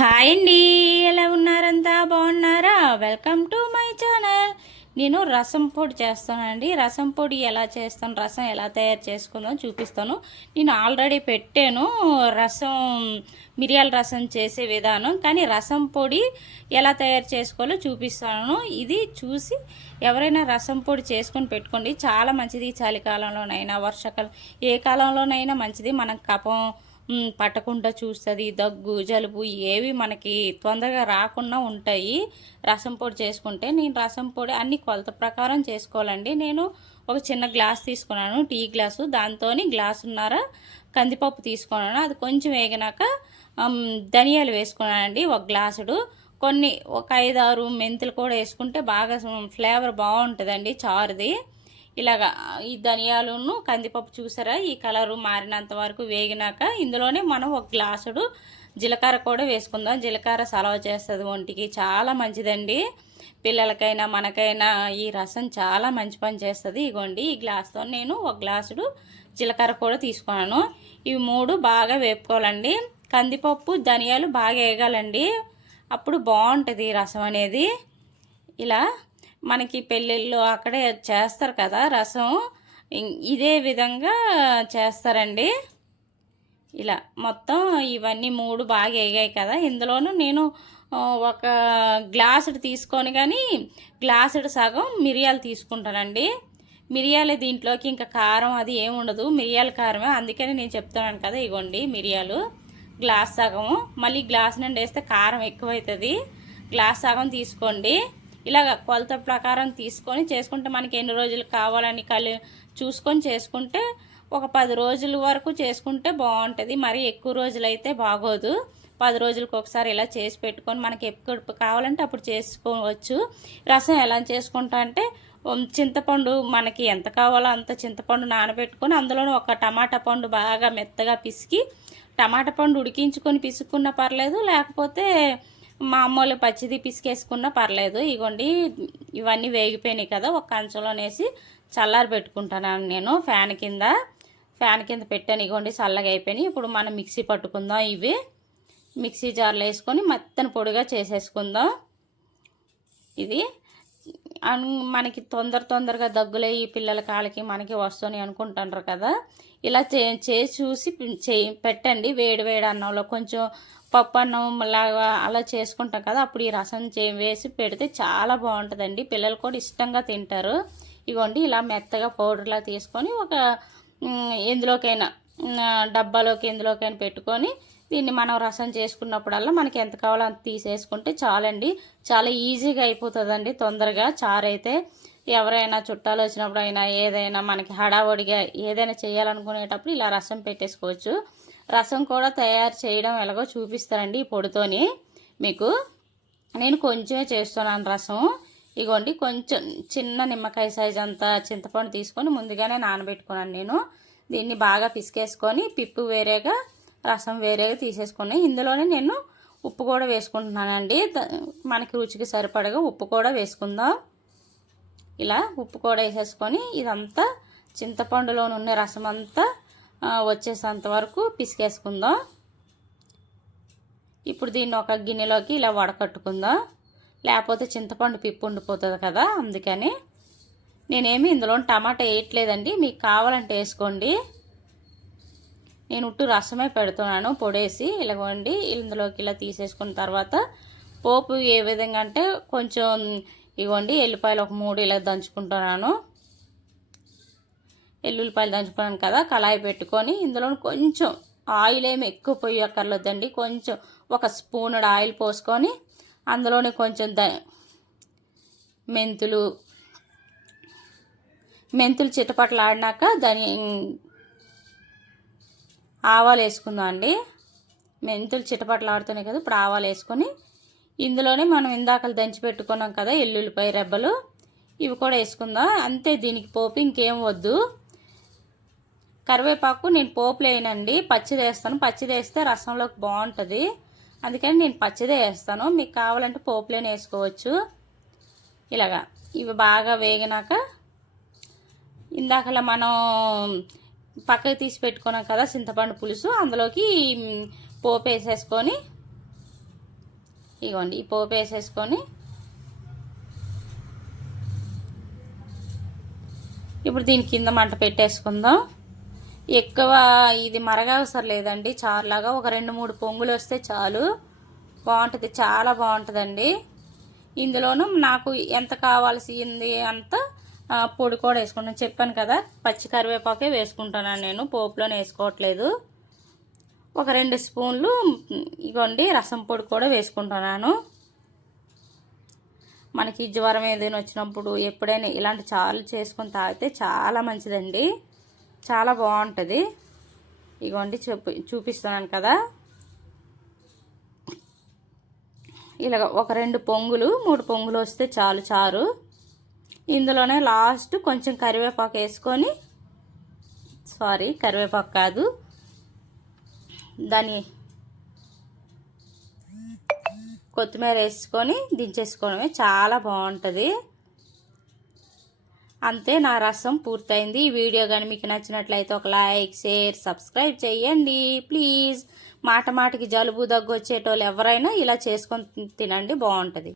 Hi అండి, ఎలా ఉన్నారంతా? బాగున్నారా? Welcome to my channel. నేను రసం పొడి చేస్తానండి. రసం పొడి ఎలా చేస్తాను, రసం ఎలా తయారు చేసుకుందాం చూపిస్తాను. నేను ఆల్రెడీ పెట్టాను రసం, మిరియాల రసం చేసే విధానం, కానీ రసం పొడి ఎలా తయారు చేసుకోవాలో చూపిస్తాను. ఇది చూసి ఎవరైనా రసం పొడి చేసుకొని పెట్టుకోండి, చాలా మంచిది. చలికాలంలోనైనా వర్షాకాలం ఏ కాలంలోనైనా మంచిది. మనం కఫం పట్టకుండా చూస్తుంది. దగ్గు జలుబు ఏవి మనకి తొందరగా రాకుండా ఉంటాయి రసం పొడి చేసుకుంటే. నేను రసం పొడి అన్ని కొలత ప్రకారం చేసుకోవాలండి. నేను ఒక చిన్న గ్లాస్ తీసుకున్నాను, టీ గ్లాసు. దాంతో గ్లాసున్నర కందిపప్పు తీసుకున్నాను. అది కొంచెం వేగినాక ధనియాలు వేసుకున్నానండి ఒక గ్లాసుడు. కొన్ని ఒక 5-6 మెంతులు కూడా వేసుకుంటే బాగా ఫ్లేవర్ బాగుంటుందండి చారుది. ఇలాగా ఈ ధనియాలను కందిపప్పు చూసారా, ఈ కలరు మారినంత వరకు వేగినాక ఇందులోనే మనం ఒక గ్లాసుడు జీలకర్ర కూడా వేసుకుందాం. జీలకర్ర సలవ చేస్తుంది ఒంటికి, చాలా మంచిదండి. పిల్లలకైనా మనకైనా ఈ రసం చాలా మంచి పని చేస్తుంది. ఇగోండి, ఈ గ్లాస్తో నేను ఒక గ్లాసుడు జీలకర్ర కూడా తీసుకున్నాను. ఇవి 3 బాగా వేపుకోవాలండి. కందిపప్పు ధనియాలు బాగా వేగాలండి, అప్పుడు బాగుంటుంది రసం అనేది. ఇలా మనకి పెళ్ళిళ్ళు అక్కడే చేస్తారు కదా రసం, ఇదే విధంగా చేస్తారండి. ఇలా మొత్తం ఇవన్నీ 3 బాగా వేగాయి కదా. ఇందులోనూ నేను ఒక గ్లాసుడు తీసుకొని, కానీ గ్లాసుడు సగం మిరియాలు తీసుకుంటానండి. మిరియాలే దీంట్లోకి, ఇంకా కారం అది ఏమి ఉండదు, మిరియాల కారమే. అందుకని నేను చెప్తున్నాను కదా. ఇగోండి మిరియాలు గ్లాస్ సగము, మళ్ళీ గ్లాస్ నుండి వేస్తే కారం ఎక్కువవుతుంది. గ్లాస్ సగం తీసుకోండి. ఇలాగ కొలత ప్రకారం తీసుకొని చేసుకుంటే మనకి ఎన్ని రోజులు కావాలని చూసుకొని చేసుకుంటే ఒక 10 రోజుల వరకు చేసుకుంటే బాగుంటుంది. మరి ఎక్కువ రోజులు అయితే బాగోదు. 10 రోజులకు ఒకసారి ఇలా చేసి పెట్టుకొని మనకి ఎప్పుడు కావాలంటే అప్పుడు చేసుకోవచ్చు. రసం ఎలా చేసుకుంటా అంటే, చింతపండు మనకి ఎంత కావాలో అంత చింతపండు నానబెట్టుకొని అందులోనే ఒక టమాటా పండు బాగా మెత్తగా పిసికి, టమాటా పండు ఉడికించుకొని పిసుక్కున్నా పర్లేదు, లేకపోతే మామూలు పచ్చిది పిసికేసుకున్నా పర్లేదు. ఇగోండి, ఇవన్నీ వేగిపోయినాయి కదా. ఒక కంచంలోనేసి చల్లారి పెట్టుకుంటాను నేను. ఫ్యాన్ కింద పెట్టాను. ఇగోండి చల్లగా అయిపోయినాయి. ఇప్పుడు మనం మిక్సీ పట్టుకుందాం. ఇవి మిక్సీ జార్లో వేసుకొని మెత్తని పొడిగా చేసేసుకుందాం. ఇది మనకి తొందరగా దగ్గులయ్యి పిల్లల కాళ్ళకి మనకి వస్తున్నాయి అనుకుంటున్నారు కదా. ఇలా చేసి చూసి పెట్టండి. వేడి అన్నంలో కొంచెం పప్పు అన్నం లాగా అలా చేసుకుంటాం కదా, అప్పుడు ఈ రసం వేసి పెడితే చాలా బాగుంటుందండి. పిల్లలు కూడా ఇష్టంగా తింటారు. ఇగోండి, ఇలా మెత్తగా పౌడర్లా తీసుకొని ఒక ఎందులోకైనా డబ్బాలోకి ఎందులోకైనా పెట్టుకొని దీన్ని మనం రసం చేసుకున్నప్పుడల్లా మనకి ఎంత కావాలో అంత తీసేసుకుంటే చాలండి. చాలా ఈజీగా అయిపోతుందండి తొందరగా. చారైతే ఎవరైనా చుట్టాలు వచ్చినప్పుడు అయినా ఏదైనా మనకి హడావడిగా ఏదైనా చేయాలనుకునేటప్పుడు ఇలా రసం పెట్టేసుకోవచ్చు. రసం కూడా తయారు చేయడం ఎలాగో చూపిస్తానండి ఈ పొడితోని మీకు. నేను కొంచెమే చేస్తున్నాను రసం. ఇగోండి, కొంచెం చిన్న నిమ్మకాయ సైజ్ అంత చింతపండు తీసుకొని ముందుగానే నానబెట్టుకున్నాను నేను. దీన్ని బాగా పిసికేసుకొని పిప్పు వేరేగా రసం వేరేగా తీసేసుకుని ఇందులోనే నేను ఉప్పు కూడా వేసుకుంటున్నానండి. మనకి రుచికి సరిపడగా ఉప్పు కూడా వేసుకుందాం. ఇలా ఉప్పు కూడా వేసేసుకొని ఇదంతా చింతపండులో ఉన్న రసం అంతా వచ్చేసేంత వరకు పిసికేసుకుందాం. ఇప్పుడు దీన్ని ఒక గిన్నెలోకి ఇలా వడకట్టుకుందాం, లేకపోతే చింతపండు పిప్పు ఉండిపోతుంది కదా. అందుకని నేనేమి ఇందులో టమాటా వేయట్లేదండి, మీకు కావాలంటే వేసుకోండి. నేను ఉట్టు రసమే పెడుతున్నాను పొడేసి. ఇలాగోండి, ఇందులోకి ఇలా తీసేసుకున్న తర్వాత పోపు ఏ విధంగా అంటే కొంచెం ఇగోండి, ఎల్లిపాయలు ఒక 3 ఇలా దంచుకుంటున్నాను. ఎల్లుల్లిపాయలు దంచుకున్నాను కదా. కళాయి పెట్టుకొని ఇందులో కొంచెం ఆయిల్ ఏమి ఎక్కువ పోయక్కర్లేదండి. కొంచెం ఒక స్పూనుడు ఆయిల్ పోసుకొని అందులోనే కొంచెం మెంతులు చిటపటలాడినాక ఆవాలు వేసుకుందాం అండి. మెంతులు చిటపటలాడుతున్నాయి కదా, ఇప్పుడు ఆవాలు వేసుకొని ఇందులోనే మనం ఇందాకలు దంచి పెట్టుకున్నాం కదా ఎల్లుల్లిపాయ రెబ్బలు, ఇవి కూడా వేసుకుందాం. అంతే, దీనికి పోపు ఇంకేం వద్దు. కరివేపాకు నేను పోపులు వేయనండి, పచ్చిది వేస్తాను. పచ్చిది వేస్తే రసంలోకి బాగుంటుంది, అందుకని నేను పచ్చిదే వేస్తాను. మీకు కావాలంటే పోపులేని వేసుకోవచ్చు. ఇలాగా ఇవి బాగా వేగినాక ఇందాకలా మనం పక్కకి తీసి పెట్టుకున్నాం కదా చింతపండు పులుసు, అందులోకి పోపు వేసేసుకొని ఇగోండి ఈ పోపు వేసేసుకొని ఇప్పుడు దీని కింద మంట పెట్టేసుకుందాం. ఎక్కువ ఇది మరగవసరం లేదండి, చారులాగా ఒక 2-3 పొంగులు వస్తే చాలు, బాగుంటుంది, చాలా బాగుంటుందండి. ఇందులోనూ నాకు ఎంత కావాల్సింది అంత పొడి కూడా వేసుకుంటాను. చెప్పాను కదా, పచ్చి కరివేపాకే వేసుకుంటాను నేను, పోపులోనే వేసుకోవట్లేదు. ఒక 2 స్పూన్లు ఇగోండి రసం పొడి కూడా వేసుకుంటున్నాను. మనకి జ్వరం ఏదైనా వచ్చినప్పుడు ఎప్పుడైనా ఇలాంటి చారులు చేసుకొని తాగితే చాలా మంచిదండి, చాలా బాగుంటుంది. ఇగోండి చూపిస్తున్నాను కదా, ఇలాగ ఒక 2 పొంగులు 3 పొంగులు వస్తే చాలు చారు. ఇందులోనే లాస్ట్ కొంచెం కరివేపాకు వేసుకొని, కరివేపాకు కాదు, దాని కొత్తిమీర వేసుకొని దించేసుకోవడమే, చాలా బాగుంటుంది. అంతే, నా రసం పూర్తయింది. ఈ వీడియో కానీ మీకు నచ్చినట్లయితే ఒక లైక్, షేర్, సబ్స్క్రైబ్ చేయండి ప్లీజ్. మాటికి జలుబు దగ్గు వచ్చేటోళ్ళు ఎవరైనా ఇలా చేసుకొని తినండి, బాగుంటుంది.